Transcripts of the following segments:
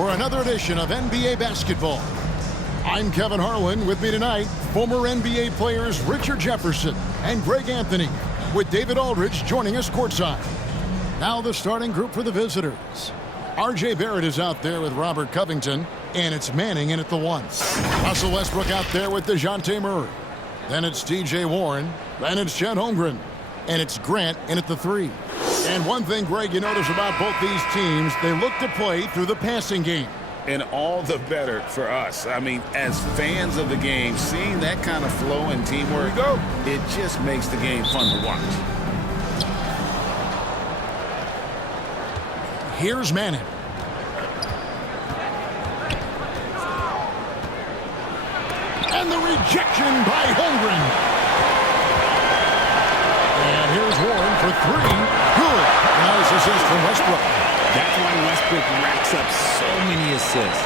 For another edition of NBA basketball. I'm Kevin Harlan. With me tonight, former NBA players Richard Jefferson and Greg Anthony, with David Aldridge joining us courtside. Now the starting group for the visitors. R.J. Barrett is out there with Robert Covington, and it's Manning in at the 1. Russell Westbrook out there with DeJounte Murray. Then it's T.J. Warren. Then it's Chet Holmgren. And it's Grant in at the 3. And one thing, Greg, you notice about both these teams, they look to play through the passing game. And all the better for us. I mean, as fans of the game, seeing that kind of flow and teamwork, it just makes the game fun to watch. Here's Manning. And the rejection by Holmgren. And here's Warren for 3. Good. Nice assist from Westbrook. That's why Westbrook racks up so many assists.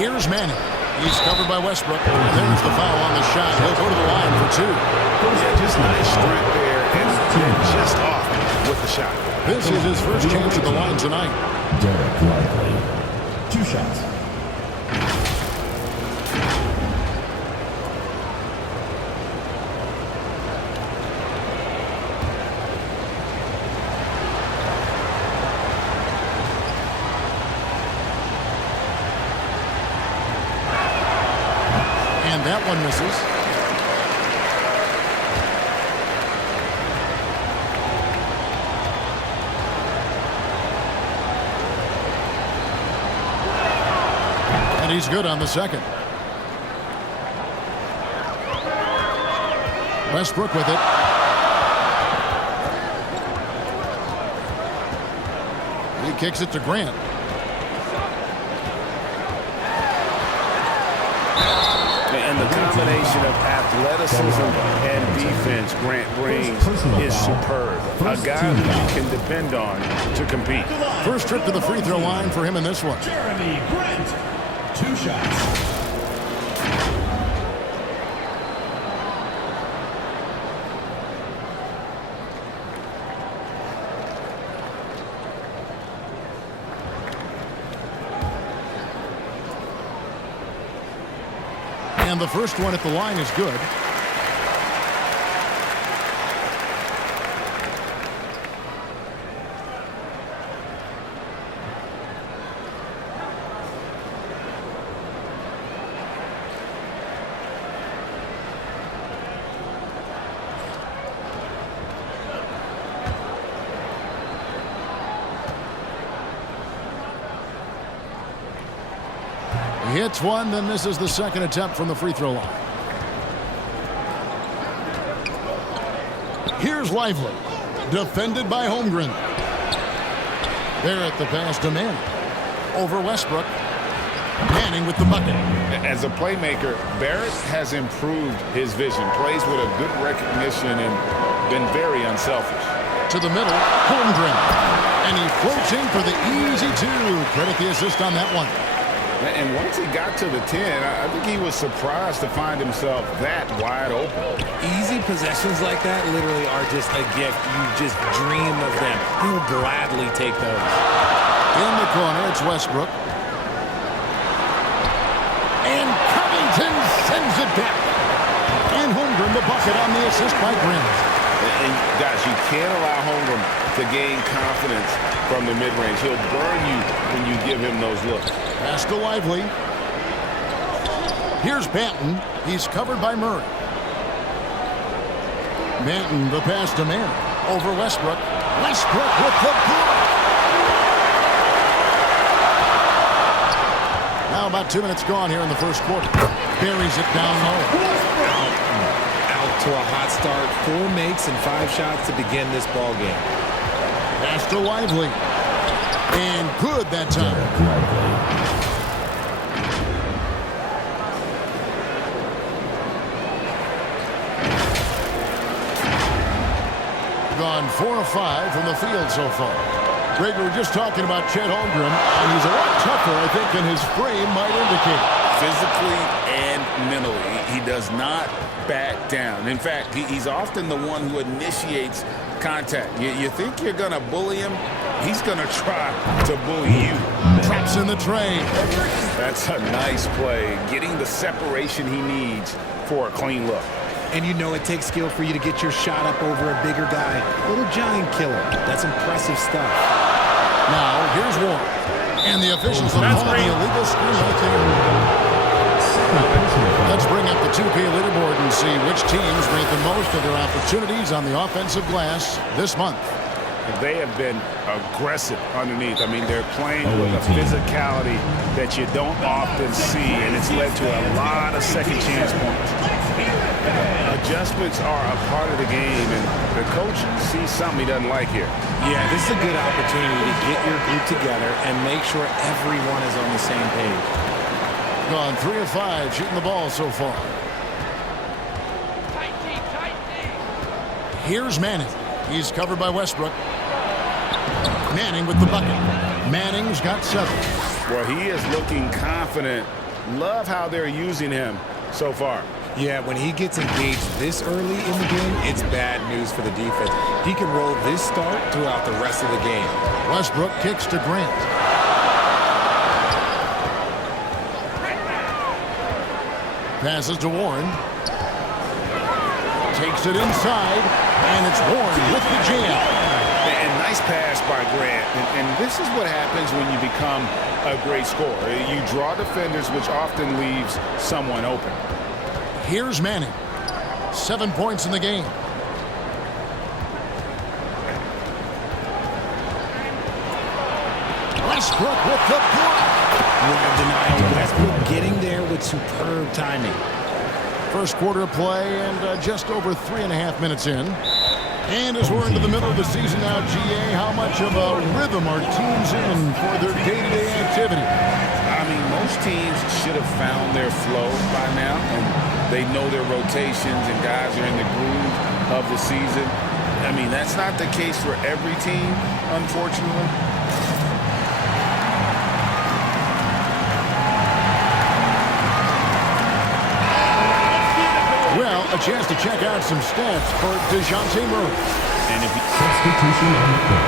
Here's Manning. He's covered by Westbrook. And there's the foul on the shot. He'll go to the line for 2. Yeah, just nice strength there and just off with the shot. This is his first chance at the line tonight. Derek Lively. 2 shots. And that one misses. And he's good on the second. Westbrook with it. He kicks it to Grant. And the combination of athleticism and defense Grant brings is superb. A guy who you can depend on to compete. First trip to the free throw line for him in this one. Jeremy Grant. 2 shots. And the first one at the line is good. He hits one, then misses the second attempt from the free throw line. Here's Lively, defended by Holmgren. Barrett the pass to Manning. Over Westbrook. Manning with the bucket. As a playmaker, Barrett has improved his vision, plays with a good recognition and been very unselfish. To the middle, Holmgren. And he floats in for the easy 2. Credit the assist on that one. And once he got to the 10, I think he was surprised to find himself that wide open. Easy possessions like that literally are just a gift. You just dream of them. He'll gladly take those. In the corner, it's Westbrook. And Covington sends it back. And Holmgren the bucket on the assist by Grant. And guys, you can't allow Holmgren to gain confidence from the mid-range. He'll burn you when you give him those looks. Pass to Lively. Here's Banton. He's covered by Murray. Banton, the pass to Manning. Over Westbrook. Westbrook with the block. Now about 2 minutes gone here in the first quarter. Buries it down low. Out to a hot start. 4 makes and 5 shots to begin this ball game. Pass to Lively. And good that time. Gone 4 of 5 from the field so far. Greg, we were just talking about Chet Holmgren, and he's a lot tougher, I think, than his frame might indicate. Physically and mentally, he does not back down. In fact, he's often the one who initiates contact. You think you're going to bully him? He's going to try to bully you. Drops in the tray. That's a nice play, getting the separation he needs for a clean look. And you know it takes skill for you to get your shot up over a bigger guy. Little giant killer. That's impressive stuff. Now, here's Warren. And the officials have called the illegal screen right there. Let's bring up the 2K leaderboard and see which teams made the most of their opportunities on the offensive glass this month. They have been aggressive underneath. I mean, they're playing with a physicality that you don't often see, and it's led to a lot of second chance points. Adjustments are a part of the game, and the coach sees something he doesn't like here. Yeah, this is a good opportunity to get your group together and make sure everyone is on the same page. Gone 3 of 5 shooting the ball so far. Here's Manning. He's covered by Westbrook. Manning with the bucket. Manning's got 7. Well, he is looking confident. Love how they're using him so far. Yeah, when he gets engaged this early in the game, it's bad news for the defense. He can roll this start throughout the rest of the game. Westbrook kicks to Grant. Passes to Warren. Takes it inside, and it's Warren with the jam. And nice pass by Grant. And this is what happens when you become a great scorer. You draw defenders, which often leaves someone open. Here's Manning. 7 points in the game. Westbrook with the block. What a denial. Westbrook getting there with superb timing. First quarter of play and just over 3.5 minutes in. And as we're into the middle of the season now, GA, how much of a rhythm are teams in for their day-to-day activity? I mean, most teams should have found their flow by now, and they know their rotations and guys are in the groove of the season. I mean, that's not the case for every team, unfortunately. Well, a chance to check out some stats for DeJounte Murray. And if Substitution on the court.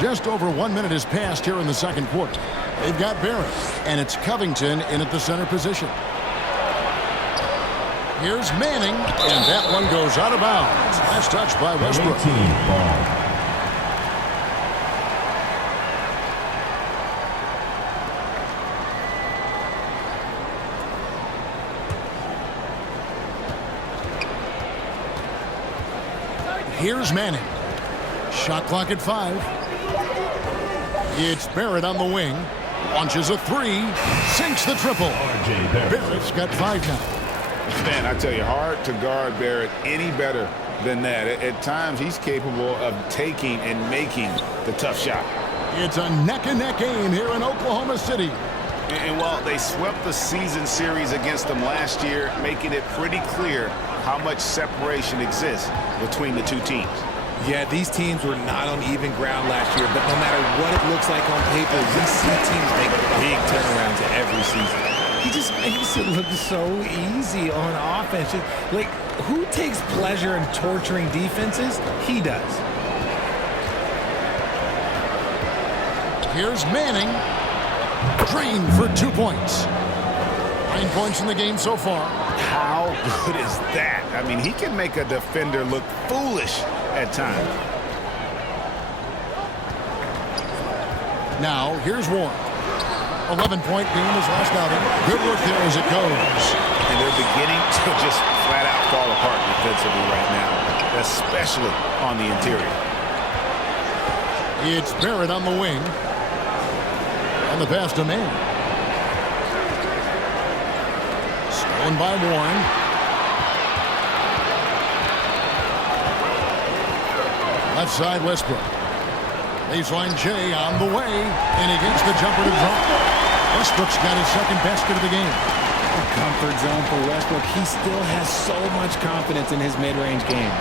Just over 1 minute has passed here in the second quarter. They've got Barrett, and it's Covington in at the center position. Here's Manning, and that one goes out of bounds. Last touch by Westbrook. Ball. Here's Manning. Shot clock at 5. It's Barrett on the wing. Launches a 3. Sinks the triple. Barrett's got 5 now. Man, I tell you, hard to guard Barrett any better than that. At times, he's capable of taking and making the tough shot. It's a neck-and-neck game here in Oklahoma City. And while they swept the season series against them last year, making it pretty clear how much separation exists between the two teams. Yeah, these teams were not on even ground last year, but no matter what it looks like on paper, we see teams make big turnarounds every season. He just makes it look so easy on offense. Like, who takes pleasure in torturing defenses? He does. Here's Manning. Drained for 2 points. 9 points in the game so far. How good is that? I mean, he can make a defender look foolish at times. Now, here's Warren. 11-point game his last outing. Good work there as it goes. And they're beginning to just flat out fall apart defensively right now, especially on the interior. It's Barrett on the wing. And the pass to Manning. Stolen by Warren. Left side, Westbrook. Baseline Jay on the way. And he gets the jumper to drop. Westbrook's got his second basket of the game. Comfort zone for Westbrook. He still has so much confidence in his mid-range game.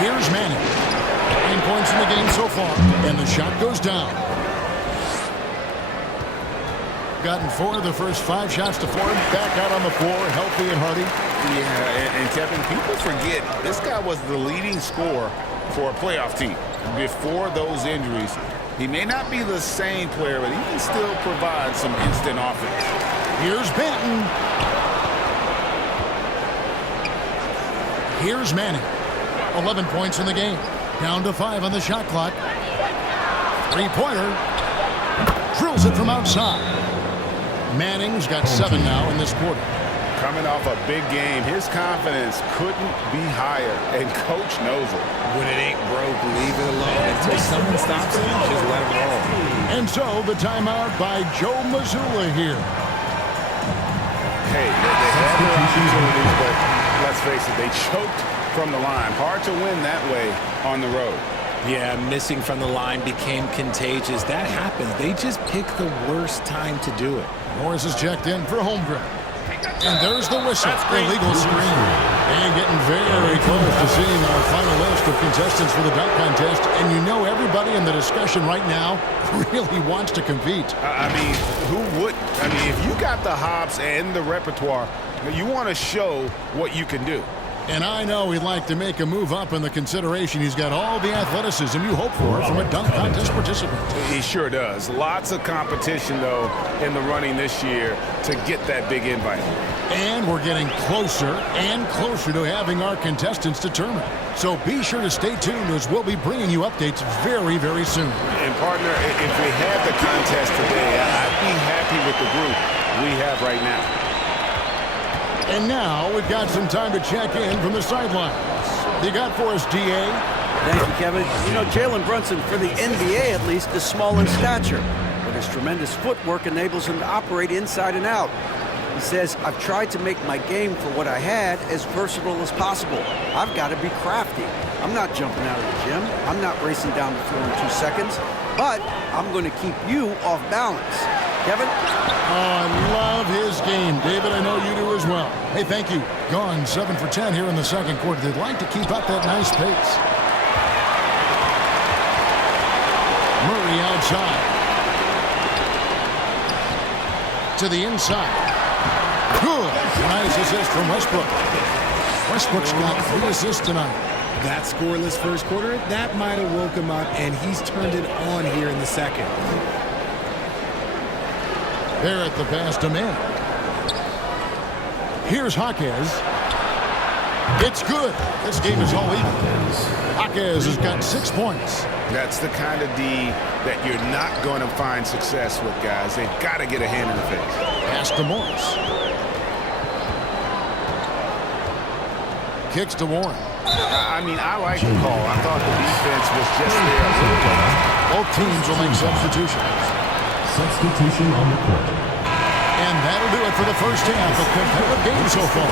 Here's Manning. 9 points in the game so far, and the shot goes down. Gotten 4 of the first 5 shots to Ford. Back out on the floor, healthy and hearty. Yeah, and Kevin, people forget this guy was the leading scorer for a playoff team. Before those injuries, he may not be the same player, but he can still provide some instant offense. Here's Benton. Here's Manning. 11 points in the game. Down to 5 on the shot clock. Three-pointer. Drills it from outside. Manning's got 7 now in this quarter. Coming off a big game, his confidence couldn't be higher, and Coach knows it. When it ain't broke, leave it alone. Until someone stops it, just let it roll. And so the timeout by Joe Mazzulla here. Hey, they had their opportunities, but let's face it, they choked from the line. Hard to win that way on the road. Yeah, missing from the line became contagious. That happens. They just picked the worst time to do it. Morris is checked in for home ground. And there's the whistle. Illegal screen. And getting very close to seeing our final list of contestants for the dunk contest. And you know everybody in the discussion right now really wants to compete. I mean, who would? I mean, if you got the hops and the repertoire, you want to show what you can do. And I know he'd like to make a move up in the consideration. He's got all the athleticism you hope for from a dunk contest participant. He sure does. Lots of competition, though, in the running this year to get that big invite. And we're getting closer and closer to having our contestants determined. So be sure to stay tuned as we'll be bringing you updates very, very soon. And, partner, if we had the contest today, I'd be happy with the group we have right now. And now we've got some time to check in from the sidelines. You got for us, D.A.? Thank you, Kevin. You know, Jalen Brunson, for the NBA at least, is small in stature, but his tremendous footwork enables him to operate inside and out. He says, I've tried to make my game for what I had as versatile as possible. I've got to be crafty. I'm not jumping out of the gym. I'm not racing down the floor in 2 seconds, but I'm going to keep you off balance. Kevin? Oh, I love his game. David, I know you do as well. Hey, thank you. Gone 7 for 10 here in the second quarter. They'd like to keep up that nice pace. Murray outside. To the inside. Good. Nice assist from Westbrook. Westbrook's got 3 assists tonight. That scoreless first quarter, that might have woke him up, and he's turned it on here in the second. There at the pass to Manning. Here's Jaquez. It's good. This game is all even. Jaquez has got 6 points. That's the kind of D that you're not going to find success with, guys. They've got to get a hand in the face. Pass to Morris. Kicks to Warren. I mean, I like the call. I thought the defense was just there. Both teams will make substitutions. Substitution on the court. And that'll do it for the first half. A competitive game so far.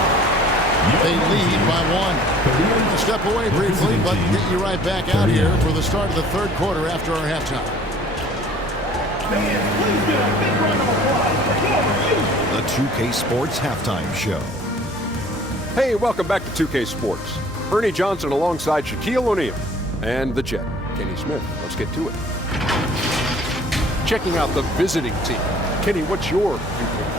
They lead by 1. Step away briefly, but get you right back out here for the start of the third quarter after our halftime. The 2K Sports Halftime Show. Hey, welcome back to 2K Sports. Ernie Johnson alongside Shaquille O'Neal and the Jet, Kenny Smith. Let's get to it. Checking out the visiting team. Kenny, what's your viewpoint?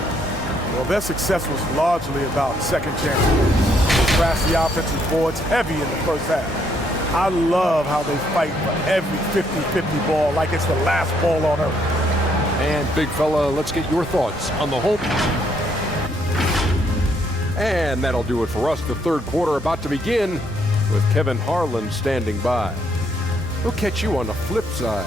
Well, their success was largely about second chances. They crashed the offensive boards heavy in the first half. I love how they fight for every 50-50 ball like it's the last ball on earth. And big fella, let's get your thoughts on the home. And that'll do it for us. The third quarter about to begin with Kevin Harlan standing by. We'll catch you on the flip side.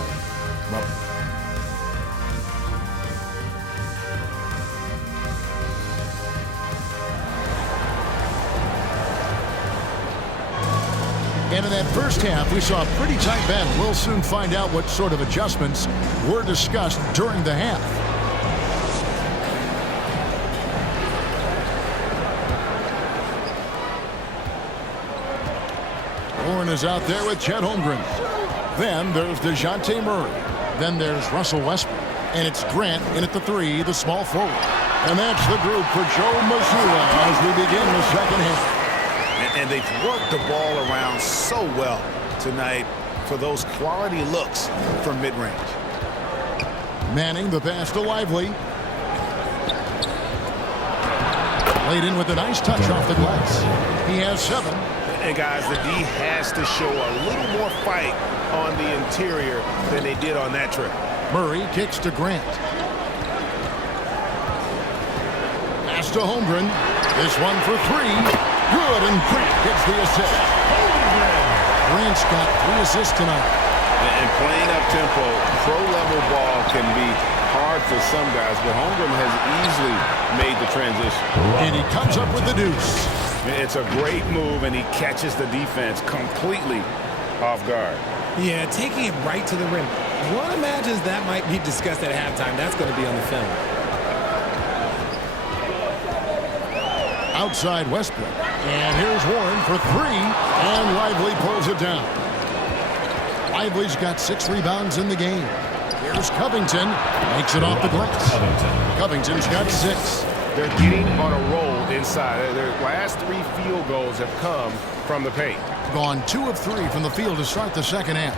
And in that first half, we saw a pretty tight battle. We'll soon find out what sort of adjustments were discussed during the half. Warren is out there with Chet Holmgren. Then there's DeJounte Murray. Then there's Russell Westbrook. And it's Grant in at the 3, the small forward. And that's the group for Joe Mazzulla as we begin the second half. And they've worked the ball around so well tonight for those quality looks from mid-range. Manning the pass to Lively. Laid in with a nice touch off the glass. He has 7. And guys, the D has to show a little more fight on the interior than they did on that trip. Murray kicks to Grant. Pass to Holmgren. This one for 3. Good, and Grant gets the assist. Grant's got 3 assists tonight. And playing up-tempo, pro-level ball can be hard for some guys, but Holmgren has easily made the transition. And he comes up with the deuce. It's a great move, and he catches the defense completely off guard. Yeah, taking it right to the rim. One imagines that might be discussed at halftime. That's going to be on the film. Outside Westbrook. And here's Warren for 3. And Lively pulls it down. Lively's got 6 rebounds in the game. Here's Covington. Makes it off the glass. Covington's got 6. They're getting on a roll inside. Their last 3 field goals have come from the paint. Gone 2 of 3 from the field to start the second half.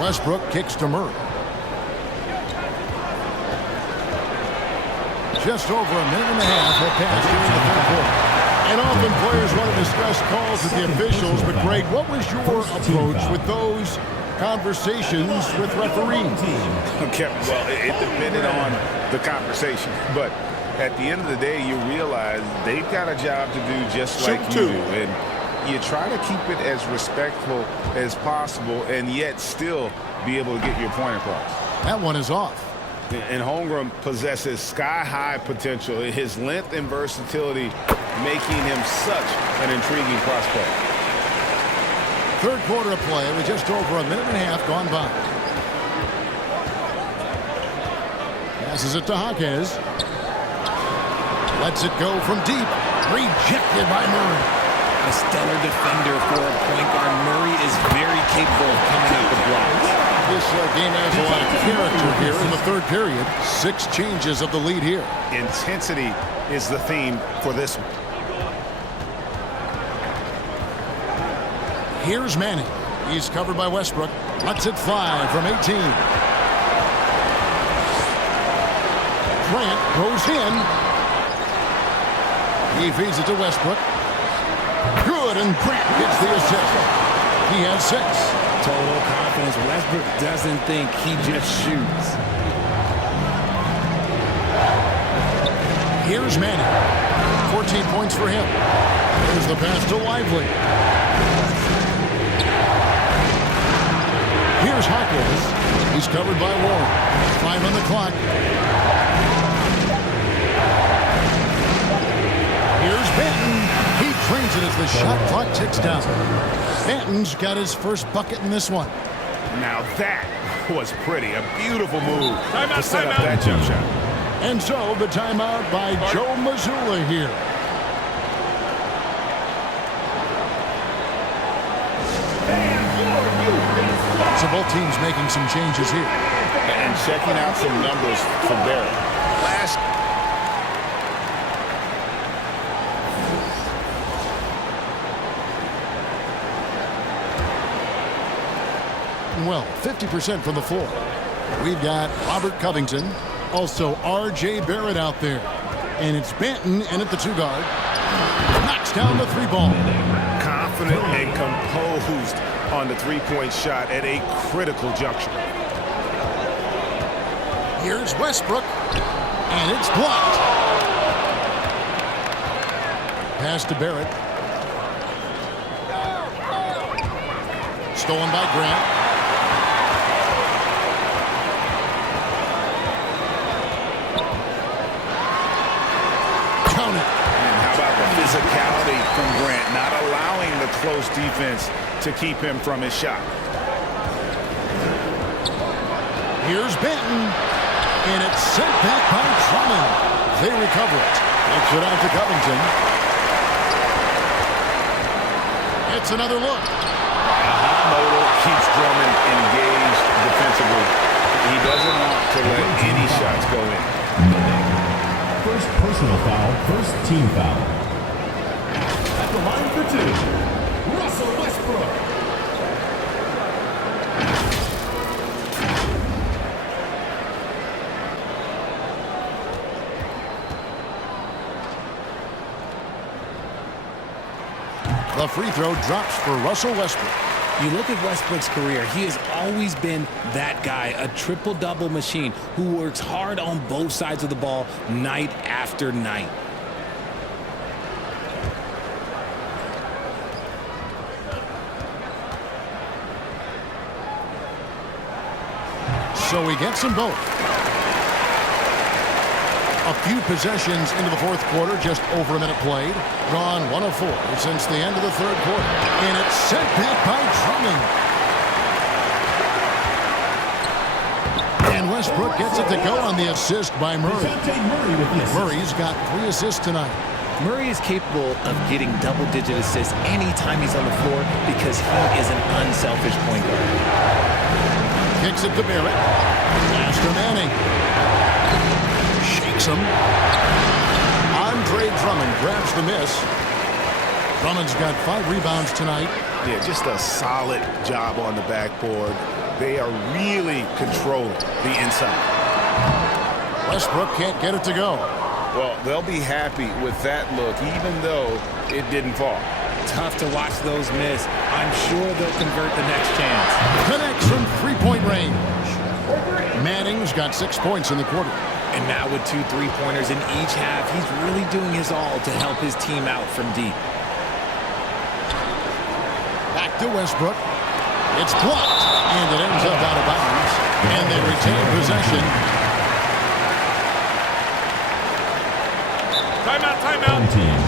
Westbrook kicks to Murray. Just over a minute and a half have passed here in the third quarter. And often players want to discuss calls with the officials, but Greg, what was your approach with those conversations with referees? Okay, well, it depended on the conversation, but at the end of the day, you realize they've got a job to do just like you do, and you try to keep it as respectful as possible and yet still be able to get your point across. That one is off. And Holmgren possesses sky-high potential. His length and versatility making him such an intriguing prospect. Third quarter of play with just over a minute and a half gone by. Passes it to Hawkins. Lets it go from deep. Rejected by Murray. A stellar defender for a point guard. Murray is very capable of coming up with blocks. This game has a lot of character here in the third period. 6 changes of the lead here. Intensity is the theme for this one. Here's Manning. He's covered by Westbrook. Lets it fly from 18. Grant goes in. He feeds it to Westbrook. Good, and Grant gets the assist. He has 6. Total confidence. Westbrook doesn't think, he just shoots. Here's Manning. 14 points for him. Here's the pass to Lively. Here's Hawkins. He's covered by Warren. 5 on the clock. Here's Benton. He drains it as the shot clock ticks down. Benton's got his first bucket in this one. Now that was pretty. A beautiful move to set up that jump shot. And so the timeout by Joe Mazzulla here. So both teams making some changes here. And checking out some numbers from Barrett. Well, 50% from the floor. We've got Robert Covington, also R.J. Barrett out there. And it's Benton in at the 2 guard. Knocks down the 3 ball. Confident and composed on the 3-point shot at a critical juncture. Here's Westbrook, and it's blocked. Pass to Barrett. Stolen by Grant. Count it. And how about the physicality from Grant, not allowing the close defense to keep him from his shot. Here's Benton, and it's sent back by Drummond. They recover it. Takes it out to Covington. It's another look. Motor keeps Drummond engaged defensively. He doesn't want to let any shots go in. First personal foul, first team foul. At the line for 2, Russell Westbrook. Westbrook. The free throw drops for Russell Westbrook. You look at Westbrook's career, he has always been that guy, a triple-double machine who works hard on both sides of the ball night after night. So he gets them both. A few possessions into the fourth quarter, just over a minute played. Gone 1 of 4 since the end of the third quarter. And it's sent back by Drummond. And Westbrook gets it to go on the assist by Murray. Murray's got 3 assists tonight. Murray is capable of getting double-digit assists anytime he's on the floor because he is an unselfish point guard. Kicks it to Barrett. Pass to Manning. Shakes him. Andre Drummond grabs the miss. Drummond's got 5 rebounds tonight. Yeah, just a solid job on the backboard. They are really controlling the inside. Westbrook can't get it to go. Well, they'll be happy with that look, even though it didn't fall. Tough to watch those miss. I'm sure they'll convert the next chance. Connects from 3-point range. Manning's got 6 points in the quarter. And now with 2 3-pointers in each half, he's really doing his all to help his team out from deep. Back to Westbrook. It's blocked, and it ends up out of bounds. And they retain possession. Timeout, timeout. Team.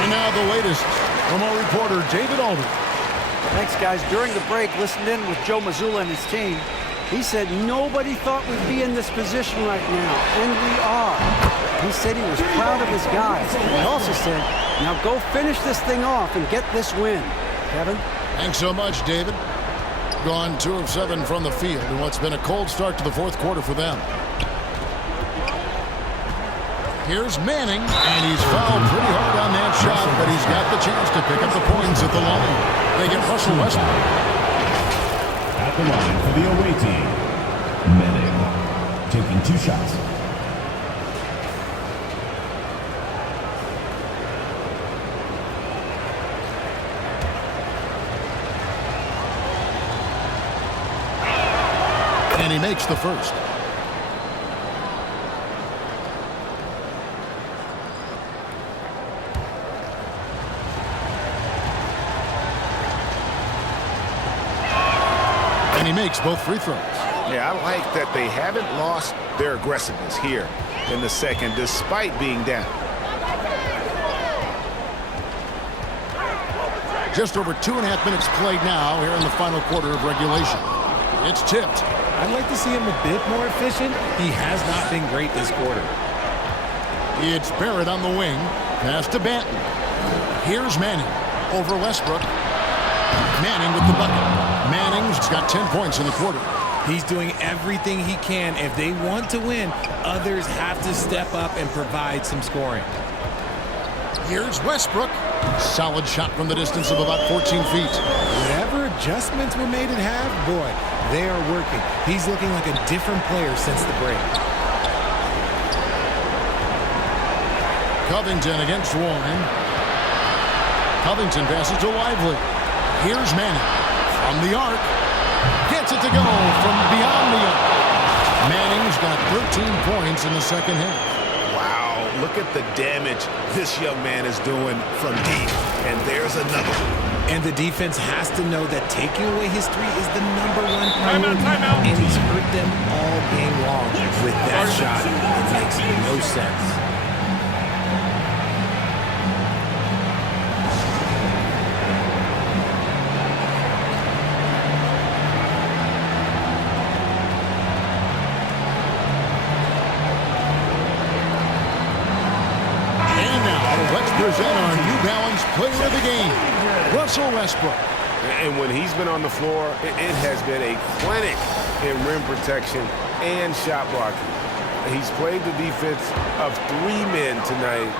And now the latest from our reporter, David Aldridge. Thanks, guys. During the break, listened in with Joe Mazzulla and his team. He said nobody thought we'd be in this position right now, and we are. He said he was proud of his guys. He also said, now go finish this thing off and get this win. Kevin? Thanks so much, David. Gone 2 of 7 from the field in what's been a cold start to the fourth quarter for them. Here's Manning, and he's fouled pretty hard on that shot, but he's got the chance to pick up the points at the line. They get Russell Westbrook. At the line for the away team, Manning taking 2 shots. And he makes the first. And he makes both free throws. Yeah, I like that they haven't lost their aggressiveness here in the second, despite being down. Just over 2.5 minutes played now here in the final quarter of regulation. It's tipped. I'd like to see him a bit more efficient. He has not been great this quarter. It's Barrett on the wing. Pass to Banton. Here's Manning over Westbrook. Manning with the bucket. Manning's got 10 points in the quarter. He's doing everything he can. If they want to win, others have to step up and provide some scoring. Here's Westbrook. Solid shot from the distance of about 14 feet. Whatever adjustments were made at half, boy, they are working. He's looking like a different player since the break. Covington against Warren. Covington passes to Lively. Here's Manning from the arc. Gets it to go from beyond the arc. Manning's got 13 points in the second half. Wow, look at the damage this young man is doing from deep. And there's another one. And the defense has to know that taking away his three is the #1 priority. Timeout. And he's hurt them all game long with that shot. It makes no sense. present our New Balance Player of the Game, Russell Westbrook. And when he's been on the floor, it has been a clinic in rim protection and shot blocking. He's played the defense of 3 men tonight.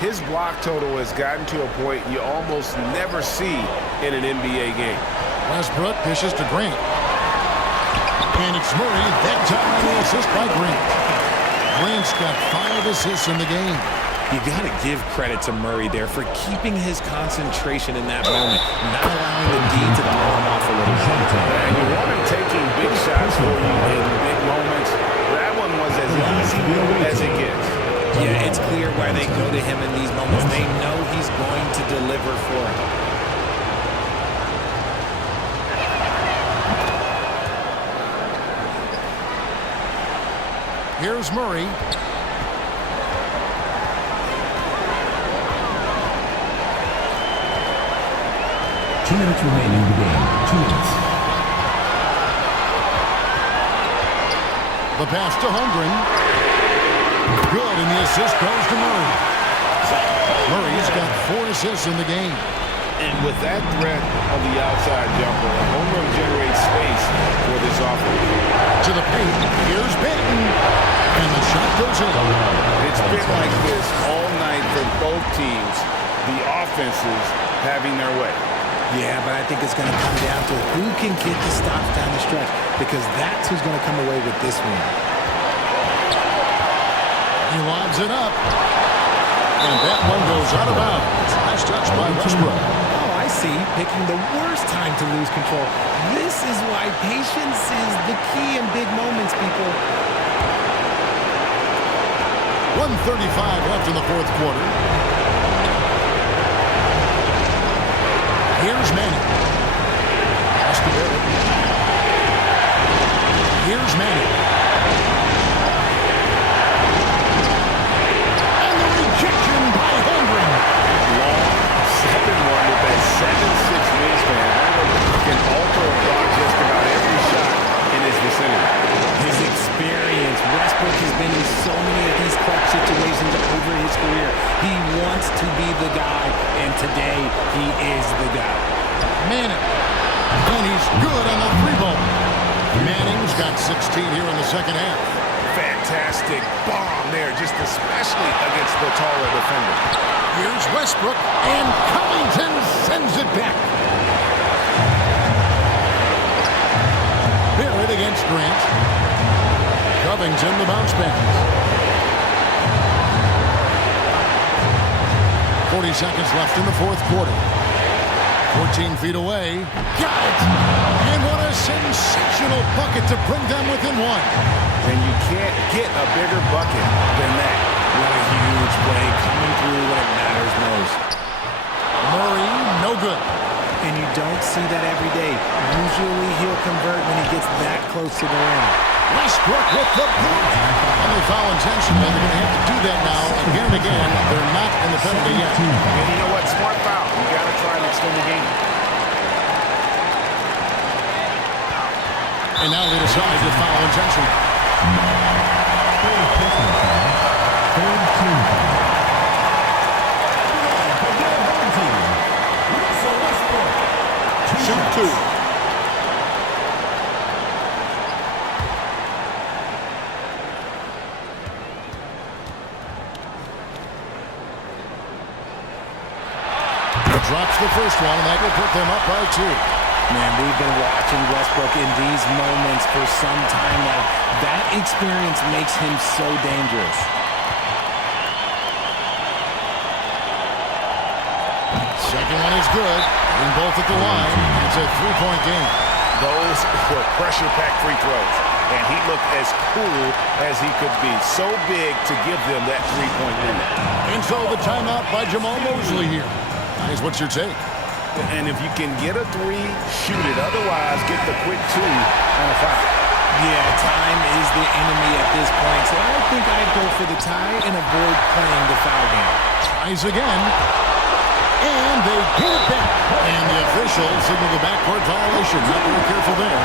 His block total has gotten to a point you almost never see in an NBA game. Westbrook dishes to Grant. And it's Murray, that time on the assist by Grant. Grant's got 5 assists in the game. You got to give credit to Murray there for keeping his concentration in that moment, not allowing the D to arm him off a little bit. And you want him taking big shots for you in big moments. That one was as easy as it gets. Yeah, it's clear why they go to him in these moments. They know he's going to deliver for him. Here's Murray. 2 minutes remaining in the game. 2 minutes. The pass to Holmgren. Good, and the assist goes to Murray. Murray's got 4 assists in the game. And with that threat of the outside jumper, Holmgren generates space for this offense. To the paint. Here's Benton. And the shot goes in. It's been like this all night for both teams. The offenses having their way. Yeah, but I think it's going to come down to who can get the stops down the stretch, because that's who's going to come away with this one. He lobs it up. And that one goes out of bounds. Nice touch by Westbrook. Oh, I see. Picking the worst time to lose control. This is why patience is the key in big moments, people. 1:35 left in the fourth quarter. Here's Manning. Has to bear it. Here's Manning. And the rejection by Holmgren. Long 7-1 with that 7'6" wingspan. Can alter a block just about every shot in his vicinity. His experience. Westbrook has been in so many of these clutch situations over his career. He wants to be the guy, and today he is the guy. Manning. And he's good on the 3-ball. Manning's got 16 here in the second half. Fantastic bomb there, just especially against the taller defender. Here's Westbrook, and Covington sends it back. Barrett against Grant. Covington the bounce pass. 40 seconds left in the fourth quarter. 14 feet away. Got it! And what a sensational bucket to bring them within 1. And you can't get a bigger bucket than that. What a huge play coming through when it matters most. Murray, no good. And you don't see that every day. Usually he'll convert when he gets that close to the rim. Westbrook with the block. And they foul intentionally. They're going to have to do that now again and again. They're not in the penalty yet. And you know what? Smart foul. You got to try and extend the game. And now they decide to foul intentionally. Third personal foul. Third team foul. Shoot 2. Drops the first one, and that will put them up by 2. Man, we've been watching Westbrook in these moments for some time now. That experience makes him so dangerous. Second one is good. And both at the line. It's a 3-point game. Those were pressure-packed free throws. And he looked as cool as he could be. So big to give them that 3-point lead. And so the timeout by Jamal Mosley here. Guys, what's your take? And if you can get a 3, shoot it. Otherwise, get the quick 2 on a foul. Yeah, time is the enemy at this point, so I think I'd go for the tie and avoid playing the foul game. Tries again. And they get it back. And the official signaled the backcourt violation. Not very careful there.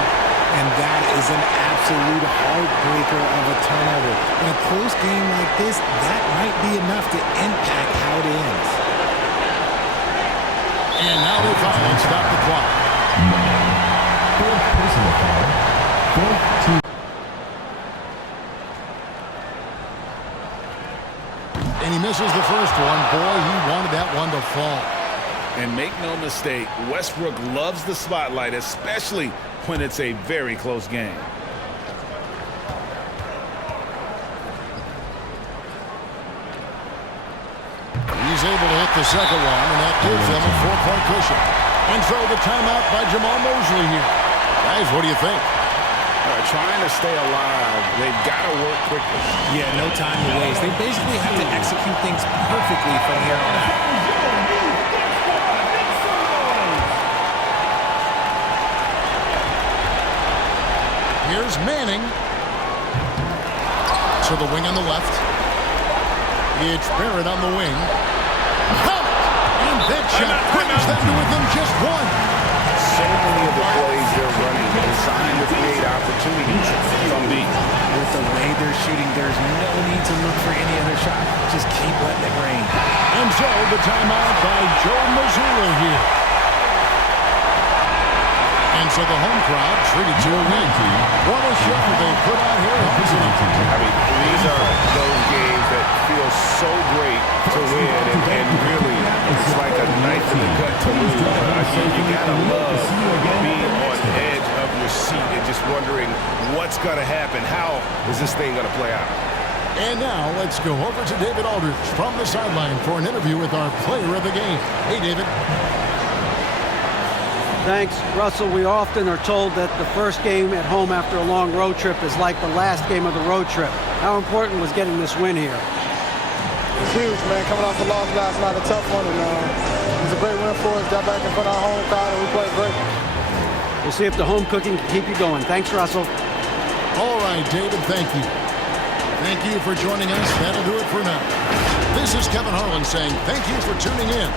And that is an absolute heartbreaker of a turnover. In a close game like this, that might be enough to impact how it ends. And now they foul and stop the clock. Fourth personal foul. Fourth team. And he misses the first one. Boy, he wanted that one to fall. And make no mistake, Westbrook loves the spotlight, especially when it's a very close game. He's able to hit the second one, and that gives them a 4-point cushion. And so the timeout by Jamal Mosley here. Guys, what do you think? Trying to stay alive, they've got to work quickly. Yeah, no time to waste. They basically have to execute things perfectly from here on out. Here's Manning. To the wing on the left. It's Barrett on the wing. And that shot brings them to within just one. So many of the plays they're running are designed to create opportunities from deep. With the way they're shooting, there's no need to look for any other shot. Just keep letting it rain. And so the timeout by Joe Mazzulla here. And so the home crowd treated to a win. What a show they put on here. I mean, these are those games that feel so great to win, and really, it's like a knife in the gut to lose. You gotta love being on the edge of your seat and just wondering what's gonna happen. How is this thing gonna play out? And now let's go over to David Aldridge from the sideline for an interview with our player of the game. Hey, David. Thanks, Russell. We often are told that the first game at home after a long road trip is like the last game of the road trip. How important was getting this win here? It's huge, man. Coming off the loss last night, a tough one, and it was a great win for us. Got back in front of our home crowd, and we played great. We'll see if the home cooking can keep you going. Thanks, Russell. All right, David, thank you. Thank you for joining us. That'll do it for now. This is Kevin Harlan saying thank you for tuning in